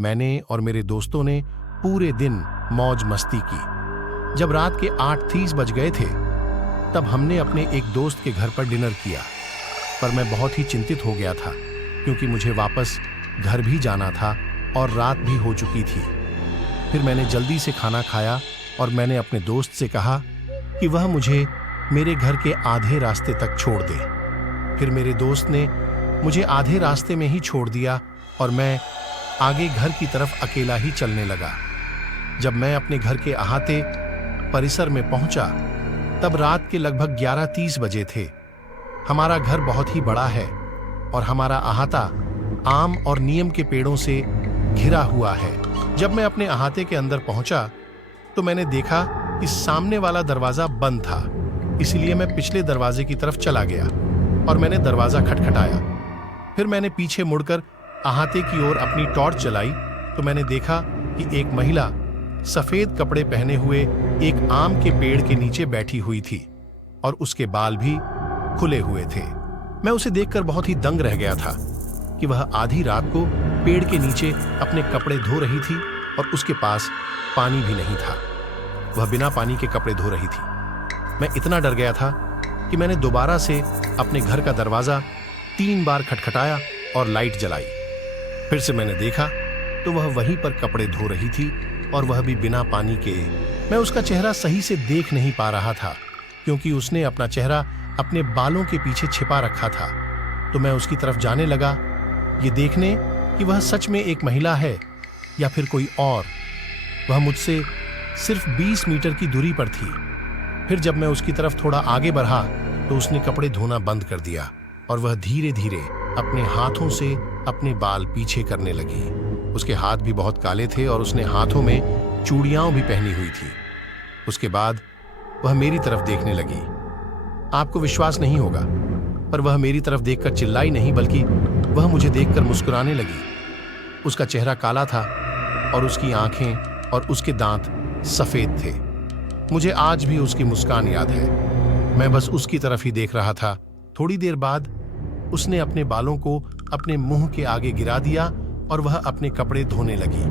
मैंने और मेरे दोस्तों ने पूरे दिन मौज मस्ती की। जब रात के 8:30 बज गए थे तब हमने अपने एक दोस्त के घर पर डिनर किया, पर मैं बहुत ही चिंतित हो गया था क्योंकि मुझे वापस घर भी जाना था और रात भी हो चुकी थी। फिर मैंने जल्दी से खाना खाया और मैंने अपने दोस्त से कहा कि वह मुझे मेरे घर के आधे रास्ते तक छोड़ दे। फिर मेरे दोस्त ने मुझे आधे रास्ते में ही छोड़ दिया और मैं आगे घर की तरफ अकेला ही चलने लगा। जब मैं अपने घर के अहाते परिसर में पहुंचा तब रात के लगभग 11:30 बजे थे। हमारा घर बहुत ही बड़ा है और हमारा अहाता आम और नीम के पेड़ों से घिरा हुआ है। जब मैं अपने अहाते के अंदर पहुंचा तो मैंने देखा कि सामने वाला दरवाजा बंद था, इसलिए मैं पिछले दरवाजे की तरफ चला गया और मैंने दरवाजा खटखटाया। फिर मैंने पीछे मुड़कर अहाते की ओर अपनी टॉर्च जलाई तो मैंने देखा कि एक महिला सफेद कपड़े पहने हुए एक आम के पेड़ के नीचे बैठी हुई थी और उसके बाल भी खुले हुए थे। मैं उसे देखकर बहुत ही दंग रह गया था कि वह आधी रात को पेड़ के नीचे अपने कपड़े धो रही थी और उसके पास पानी भी नहीं था। वह बिना पानी के कपड़े धो रही थी। मैं इतना डर गया था कि मैंने दोबारा से अपने घर का दरवाजा 3 बार खटखटाया और लाइट जलाई। फिर से मैंने देखा तो वह वहीं पर कपड़े धो रही थी और वह भी बिना पानी के। मैं उसका चेहरा सही से देख नहीं पा रहा था क्योंकि उसने अपना चेहरा अपने बालों के पीछे छिपा रखा था। तो मैं उसकी तरफ जाने लगा, ये देखने कि वह सच में एक महिला है या फिर कोई और। वह मुझसे सिर्फ 20 मीटर की दूरी पर थी। फिर जब मैं उसकी तरफ थोड़ा आगे बढ़ा तो उसने कपड़े धोना बंद कर दिया और वह धीरे धीरे अपने हाथों से अपने बाल पीछे करने लगी। उसके हाथ भी बहुत काले थे और उसने हाथों में चूड़ियां भी पहनी हुई थी। उसके बाद वह मेरी तरफ देखने लगी। आपको विश्वास नहीं होगा, पर वह मेरी तरफ देखकर चिल्लाई नहीं, बल्कि वह मुझे देखकर मुस्कुराने लगी। उसका चेहरा काला था और उसकी आंखें और उसके दांत सफेद थे। मुझे आज भी उसकी मुस्कान याद है। मैं बस उसकी तरफ ही देख रहा था। थोड़ी देर बाद उसने अपने बालों को अपने मुंह के आगे गिरा दिया और वह अपने कपड़े धोने लगी।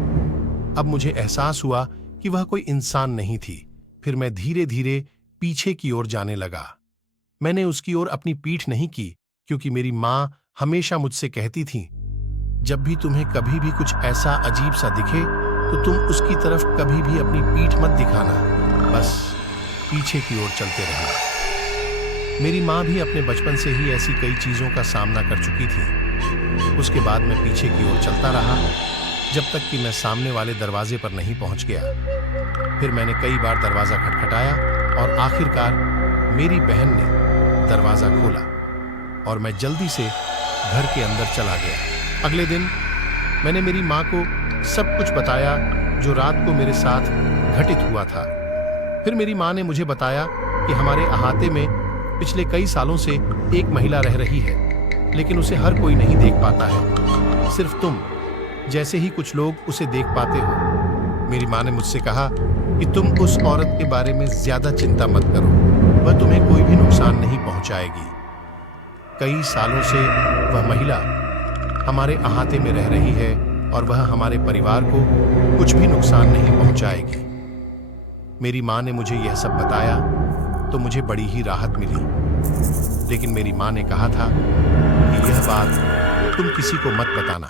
अब मुझे एहसास हुआ कि वह कोई इंसान नहीं थी। फिर मैं धीरे धीरे पीछे की ओर जाने लगा। मैंने उसकी ओर अपनी पीठ नहीं की क्योंकि मेरी मां हमेशा मुझसे कहती थी, जब भी तुम्हें कभी भी कुछ ऐसा अजीब सा दिखे तो तुम उसकी तरफ कभी भी अपनी पीठ मत दिखाना, बस पीछे की ओर चलते रहना। मेरी मां भी अपने बचपन से ही ऐसी कई चीजों का सामना कर चुकी थी। उसके बाद मैं पीछे की ओर चलता रहा जब तक कि मैं सामने वाले दरवाजे पर नहीं पहुंच गया। फिर मैंने कई बार दरवाजा खटखटाया और आखिरकार मेरी बहन ने दरवाजा खोला और मैं जल्दी से घर के अंदर चला गया। अगले दिन मैंने मेरी मां को सब कुछ बताया जो रात को मेरे साथ घटित हुआ था। फिर मेरी मां ने मुझे बताया कि हमारे अहाते में पिछले कई सालों से एक महिला रह रही है, लेकिन उसे हर कोई नहीं देख पाता है। सिर्फ तुम जैसे ही कुछ लोग उसे देख पाते हो। मेरी मां ने मुझसे कहा कि तुम उस औरत के बारे में ज्यादा चिंता मत करो, वह तुम्हें कोई भी नुकसान नहीं पहुंचाएगी। कई सालों से वह महिला हमारे अहाते में रह रही है और वह हमारे परिवार को कुछ भी नुकसान नहीं पहुंचाएगी। मेरी मां ने मुझे यह सब बताया तो मुझे बड़ी ही राहत मिली, लेकिन मेरी मां ने कहा था कि यह बात तुम किसी को मत बताना।